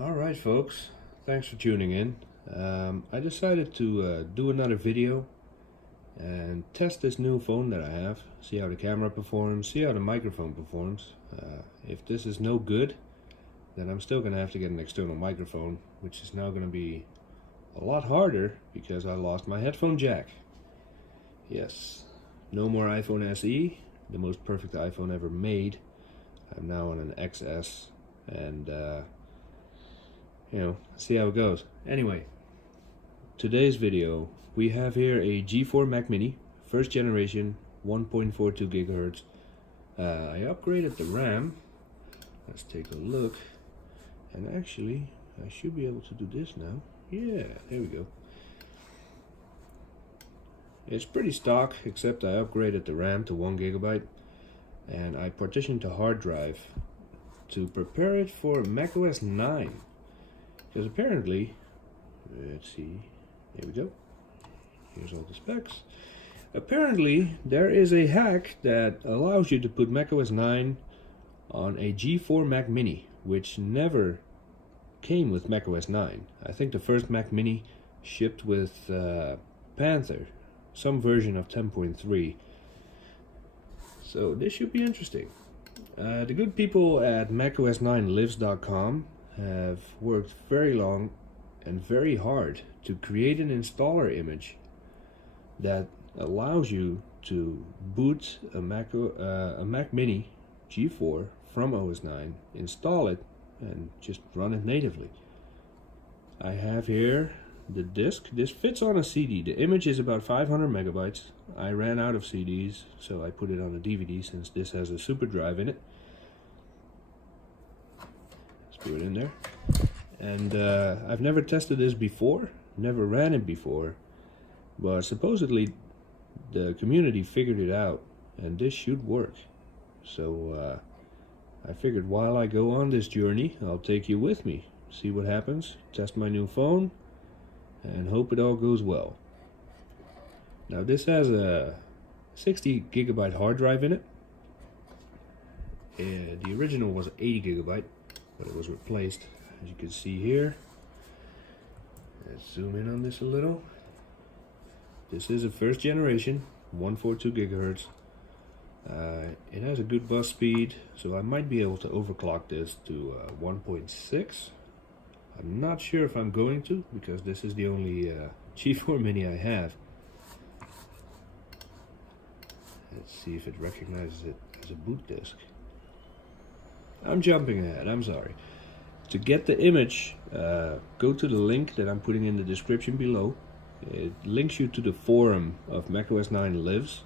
Alright folks, thanks for tuning in. I decided to do another video and test this new phone that I have, see how the camera performs, see how the microphone performs. If this is no good, then I'm still going to have to get an external microphone, which is now going to be a lot harder because I lost my headphone jack. Yes, no more iPhone SE, the most perfect iPhone ever made. I'm now on an XS and see how it goes. Anyway, today's video, we have here a G4 Mac Mini, first generation, 1.42 gigahertz. I upgraded the RAM. Let's take a look. And actually, I should be able to do this now. Yeah, there we go. It's pretty stock, except I upgraded the RAM to 1 gigabyte. And I partitioned the hard drive to prepare it for macOS 9. Because apparently, let's see, there we go, here's all the specs. Apparently, there is a hack that allows you to put macOS 9 on a G4 Mac Mini, which never came with macOS 9. I think the first Mac Mini shipped with Panther, some version of 10.3. So this should be interesting. The good people at macOS9lives.com have worked very long and very hard to create an installer image that allows you to boot a Mac Mini G4 from OS 9, install it, and just run it natively. I have here the disk. This fits on a CD. The image is about 500 megabytes. I ran out of CDs, so I put it on a DVD since this has a super drive in it. Put it in there. And I've never tested this before, never ran it before, but supposedly the community figured it out and this should work. So I figured while I go on this journey, I'll take you with me, see what happens, test my new phone, and hope it all goes well. Now this has a 60 gigabyte hard drive in it. And the original was 80 gigabyte. But it was replaced, as you can see here. Let's zoom in on this a little. This is a first generation, 142 gigahertz. It has a good bus speed, so I might be able to overclock this to 1.6. I'm not sure if I'm going to, because this is the only G4 Mini I have. Let's see if it recognizes it as a boot disk. I'm jumping ahead, I'm sorry. To get the image, go to the link that I'm putting in the description below. It links you to the forum of macOS 9 Lives,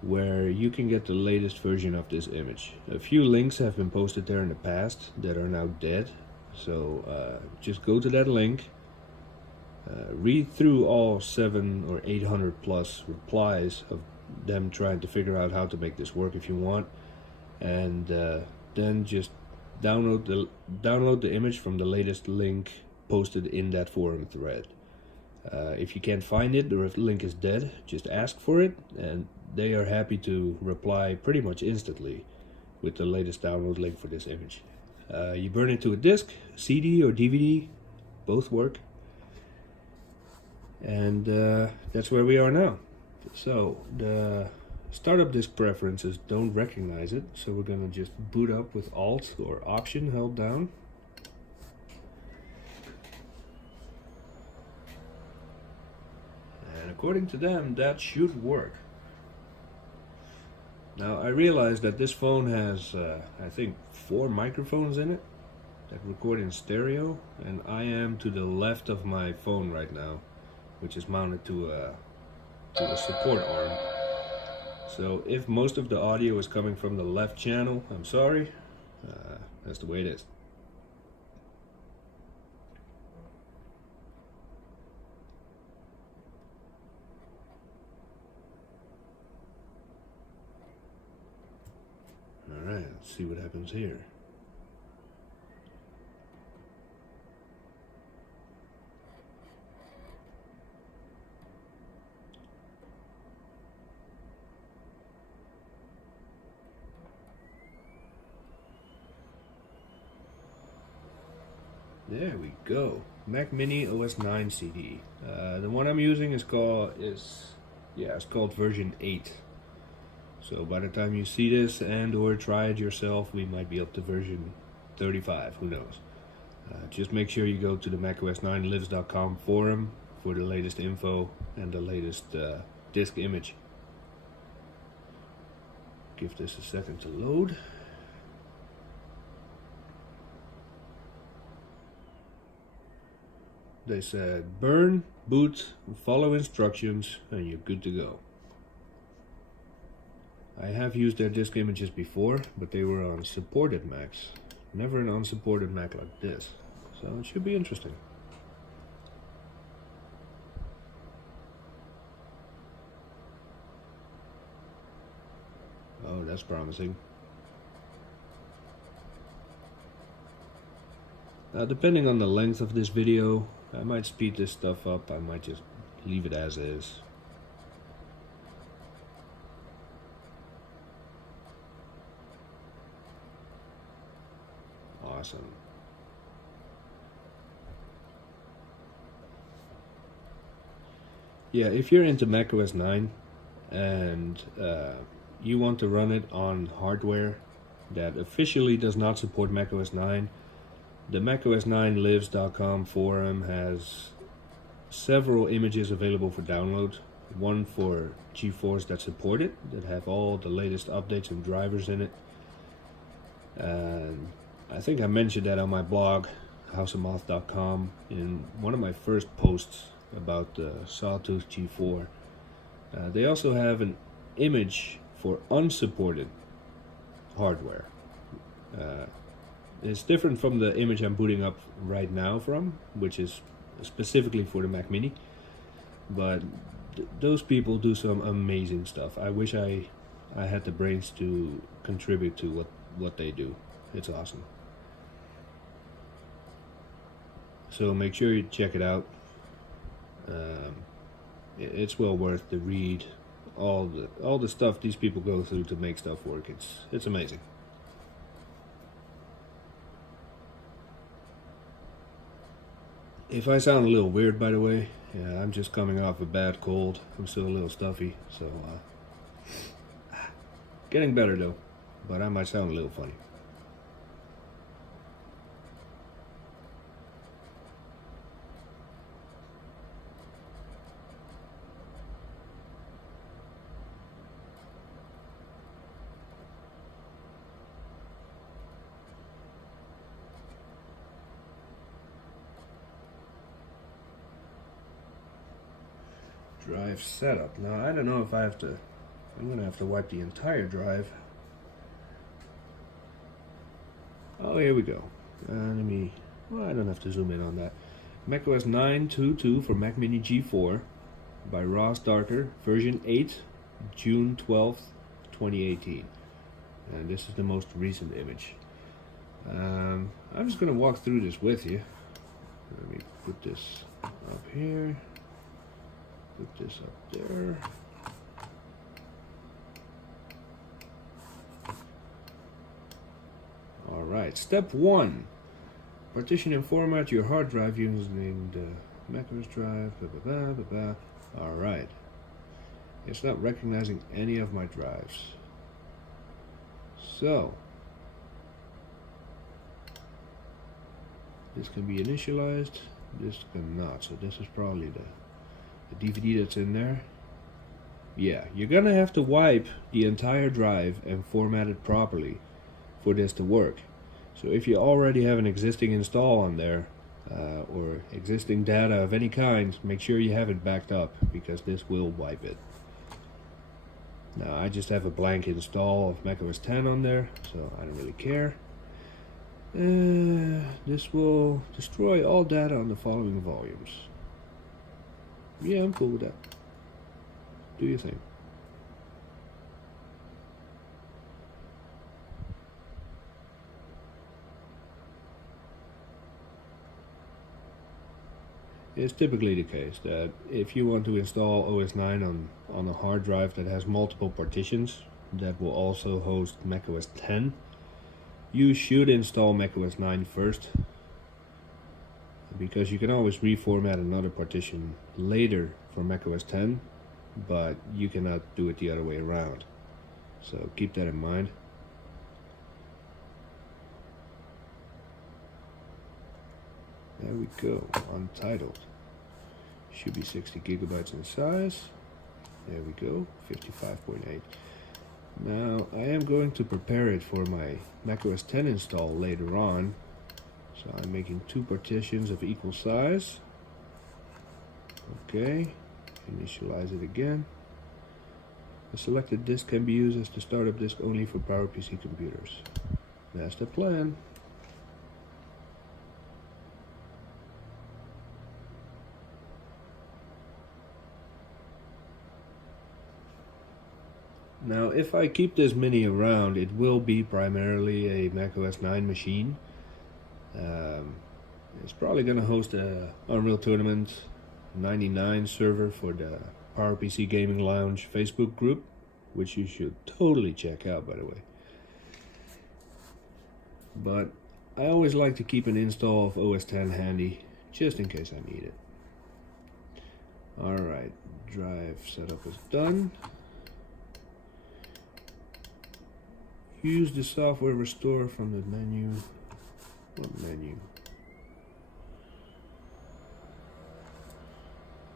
where you can get the latest version of this image. A few links have been posted there in the past that are now dead, so just go to that link, read through all 700 or 800 plus replies of them trying to figure out how to make this work if you want, and then just download the image from the latest link posted in that forum thread. If you can't find it or if the link is dead, just ask for it and they are happy to reply pretty much instantly with the latest download link for this image. You burn it to a disk, CD or DVD, both work, and that's where we are now. So the startup disk preferences don't recognize it, so we're going to just boot up with Alt or Option held down. And according to them, that should work. Now I realize that this phone has, I think, 4 microphones in it that record in stereo, and I am to the left of my phone right now, which is mounted to a support arm. So if most of the audio is coming from the left channel, I'm sorry, that's the way it is. Alright, let's see what happens here. There we go. Mac Mini OS 9 CD. The one I'm using is called version 8. So by the time you see this and or try it yourself, we might be up to version 35. Who knows? Just make sure you go to the macOS9lives.com forum for the latest info and the latest disk image. Give this a second to load. They said burn, boot, follow instructions, and you're good to go. I have used their disk images before, but they were on supported Macs. Never an unsupported Mac like this. So it should be interesting. Oh, that's promising. Now, depending on the length of this video, I might speed this stuff up, I might just leave it as is. Awesome. Yeah, if you're into macOS 9 and you want to run it on hardware that officially does not support macOS 9, the macOS9lives.com forum has several images available for download. One for GeForce that support it, that have all the latest updates and drivers in it. And I think I mentioned that on my blog, houseofmoth.com, in one of my first posts about the Sawtooth G4. They also have an image for unsupported hardware. It's different from the image I'm booting up right now from, which is specifically for the Mac Mini. But those people do some amazing stuff. I wish I had the brains to contribute to what they do. It's awesome. So make sure you check it out. It's well worth the read. All the stuff these people go through to make stuff work. It's amazing. If I sound a little weird, by the way, yeah, I'm just coming off a bad cold. I'm still a little stuffy, so getting better though. But I might sound a little funny. Drive setup. Now I don't know if I have to. I'm gonna have to wipe the entire drive. Oh, here we go. Well, I don't have to zoom in on that. macOS 9.2.2 for Mac Mini G4 by Ross Darker, version 8, June 12th, 2018. And this is the most recent image. I'm just gonna walk through this with you. Let me put this up here. Put this up there. Alright, step 1. Partition and format your hard drive using the macOS drive, blah blah blah blah blah. Alright. It's not recognizing any of my drives. So this can be initialized, this cannot. So this is probably the DVD that's in there. Yeah, you're gonna have to wipe the entire drive and format it properly for this to work. So if you already have an existing install on there or existing data of any kind, make sure you have it backed up, because this will wipe it. Now I just have a blank install of macOS 10 on there, so I don't really care. This will destroy all data on the following volumes. Yeah, I'm cool with that. Do your thing. It's typically the case that if you want to install OS 9 on a hard drive that has multiple partitions that will also host macOS 10, you should install macOS 9 first. because you can always reformat another partition later for macOS 10, but you cannot do it the other way around. So keep that in mind. There we go, Untitled. Should be 60 gigabytes in size. There we go, 55.8. Now I am going to prepare it for my macOS 10 install later on. So I'm making 2 partitions of equal size. Okay, initialize it again. The selected disk can be used as the startup disk only for PowerPC computers. That's the plan. Now, if I keep this Mini around, it will be primarily a macOS 9 machine. It's probably going to host a Unreal Tournament 99 server for the PowerPC Gaming Lounge Facebook group, which you should totally check out, by the way. But I always like to keep an install of OS 10 handy, just in case I need it. Alright, drive setup is done. Use the software restore from the menu. What menu?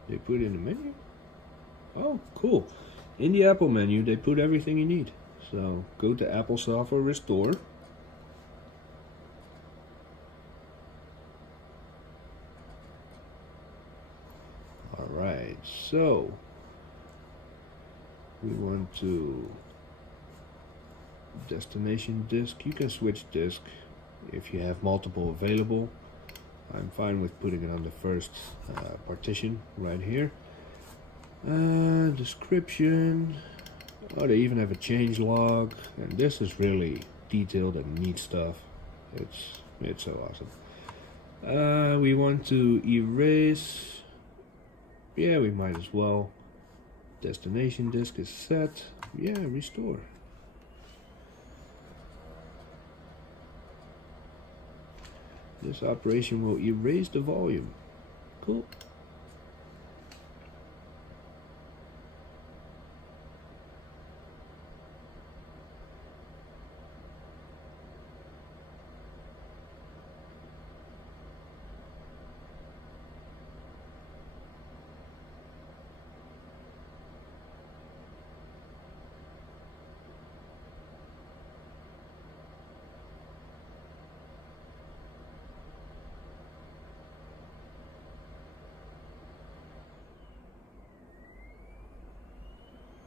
They put in the menu? Oh, cool. In the Apple menu, they put everything you need. So go to Apple Software Restore. Alright, so we want to destination disk. You can switch disk if you have multiple available. I'm fine with putting it on the first partition right here. Description. Oh, they even have a change log, and this is really detailed and neat stuff. It's so awesome. We want to erase. Yeah, we might as well. Destination disk is set. Yeah, restore. This operation will erase the volume. Cool.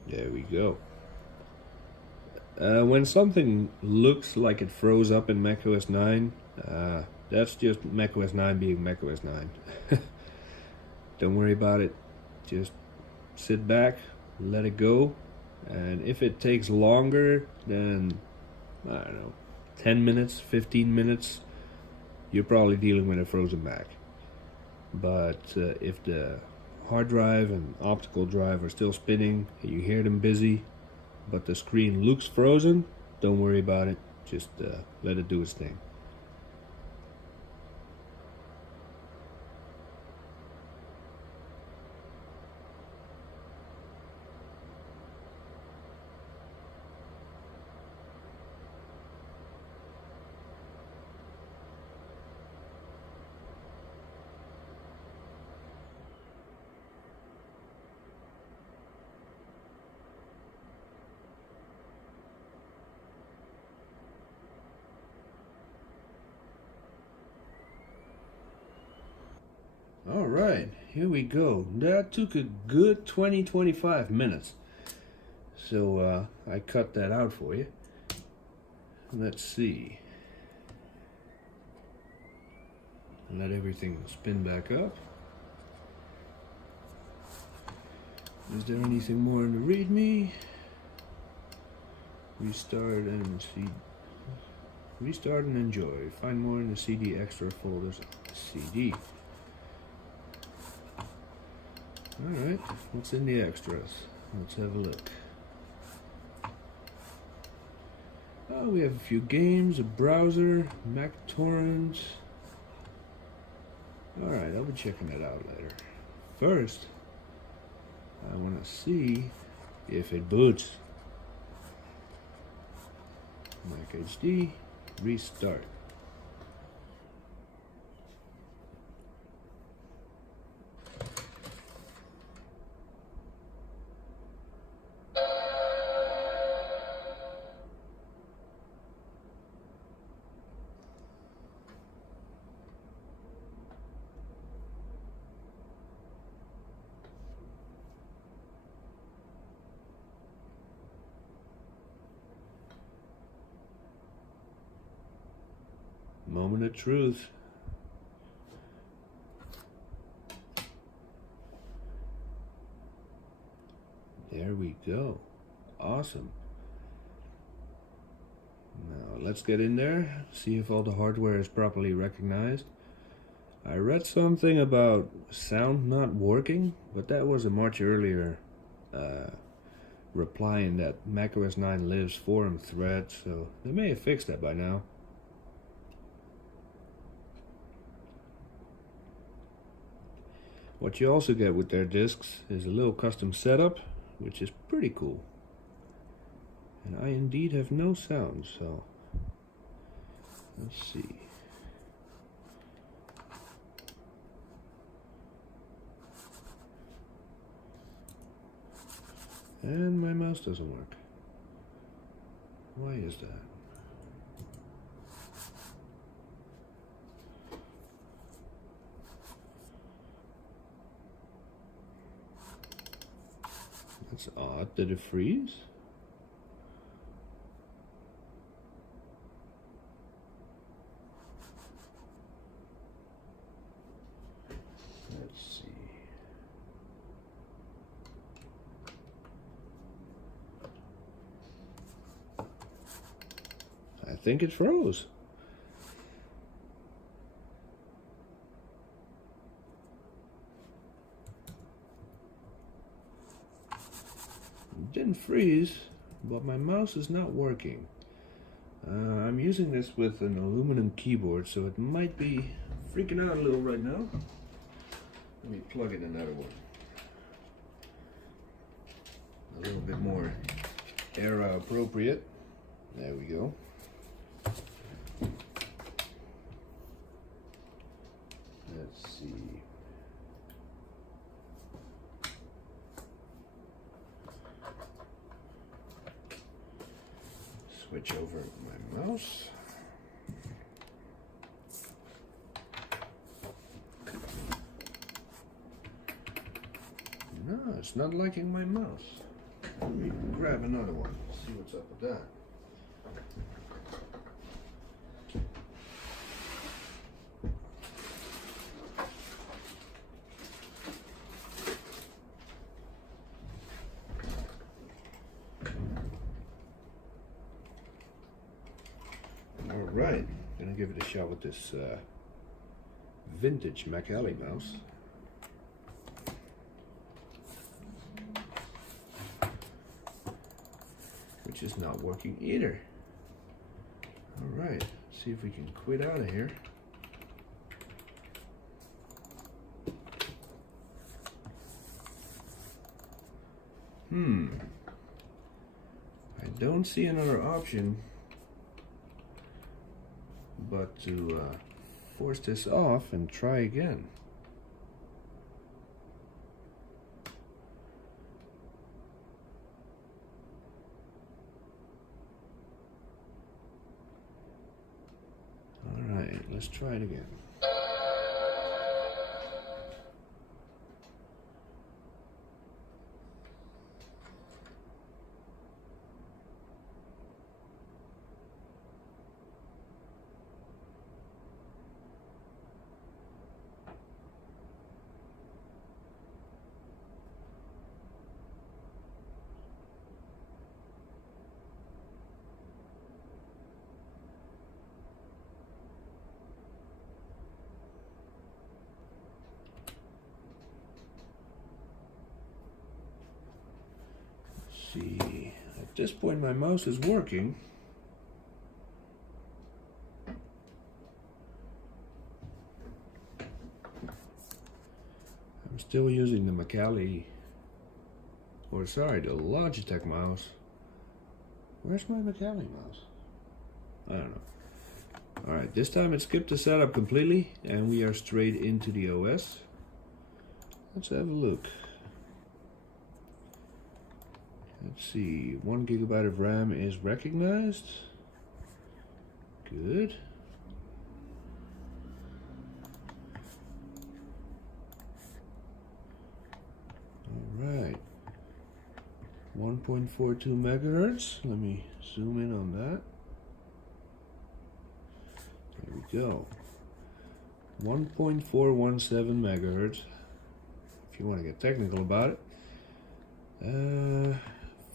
There we go. When something looks like it froze up in macOS 9, that's just macOS 9 being macOS 9. Don't worry about it. Just sit back, let it go, and if it takes longer than, I don't know, 10 minutes, 15 minutes, you're probably dealing with a frozen Mac. But if the hard drive and optical drive are still spinning and you hear them busy, but the screen looks frozen, don't worry about it. Just let it do its thing. Alright, here we go. That took a good 20-25 minutes. So I cut that out for you. Let's see. Let everything spin back up. Is there anything more in the README? Restart and enjoy. Find more in the CD extra folders. CD. Alright, what's in the extras? Let's have a look. Oh, we have a few games, a browser, Mac torrent. Alright, I'll be checking it out later. First, I want to see if it boots. Mac HD, restart. Moment of truth. There we go. Awesome. Now let's get in there, see if all the hardware is properly recognized. I read something about sound not working, but that was a much earlier reply in that macOS 9 Lives forum thread, so they may have fixed that by now. What you also get with their discs is a little custom setup, which is pretty cool. And I indeed have no sound, so let's see. And my mouse doesn't work. Why is that? That's odd. Did it freeze? Let's see. I think it froze. It didn't freeze, but my mouse is not working. I'm using this with an aluminum keyboard, so it might be freaking out a little right now. Let me plug in another one. A little bit more era appropriate. There we go. Let's see. Switch over my mouse. No, it's not liking my mouse. Let me grab another one, see what's up with that. Alright, gonna give it a shot with this vintage Macally mouse. Which is not working either. Alright, see if we can quit out of here. I don't see another option but to force this off and try again. All right, let's try it again. See, at this point my mouse is working. Still using the Macally, or sorry, the Logitech mouse. Where's my Macally mouse? I don't know. Alright, this time it skipped the setup completely and we are straight into the OS. Let's have a look. Let's see, 1 GB of RAM is recognized. Good. Alright. 1.42 megahertz. Let me zoom in on that. There we go. 1.417 megahertz. If you want to get technical about it.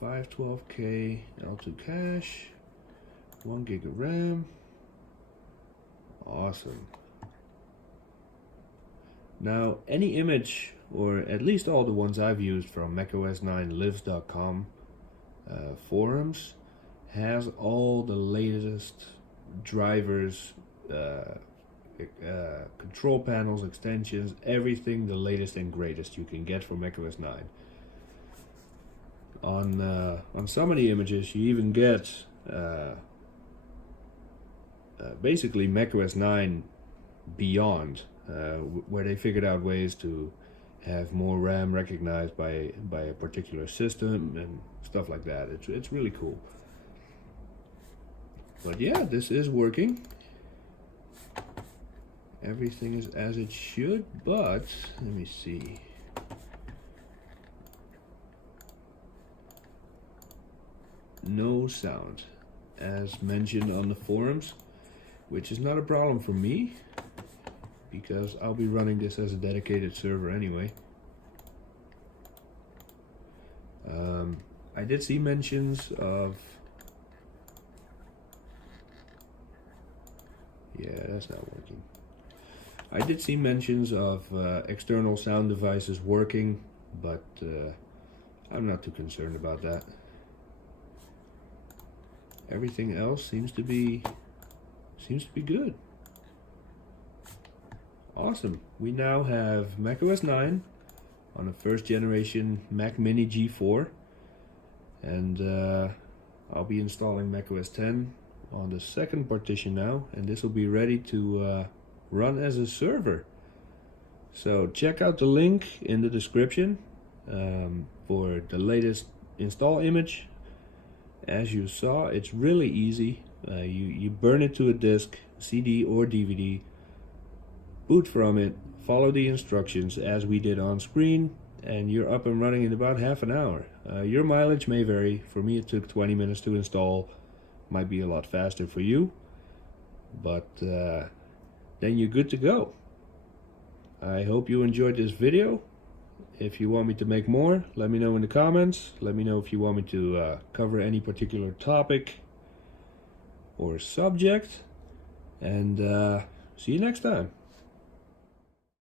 512K L2 cache. 1 gig of RAM. Awesome. Now, any image, or at least all the ones I've used from macOS9lives.com forums, has all the latest drivers, control panels, extensions, everything the latest and greatest you can get from macOS 9. On some of the images, you even get basically macOS 9 Beyond, where they figured out ways to have more RAM recognized by a particular system and stuff like that. It's really cool. But yeah, this is working. Everything is as it should, but let me see. No sound, as mentioned on the forums, which is not a problem for me, because I'll be running this as a dedicated server anyway. I did see mentions of... Yeah, that's not working. I did see mentions of external sound devices working, but I'm not too concerned about that. Everything else seems to be good. Awesome. We now have macOS 9 on a first generation Mac Mini G4, and I'll be installing macOS 10 on the second partition now, and this will be ready to run as a server. So check out the link in the description for the latest install image. As you saw, it's really easy. You burn it to a disk, CD or DVD, boot from it, follow the instructions as we did on screen, and you're up and running in about half an hour. Your mileage may vary. For me it took 20 minutes to install. Might be a lot faster for you, but then you're good to go. I hope you enjoyed this video. If you want me to make more, let me know in the comments. Let me know if you want me to cover any particular topic or subject, and see you next time.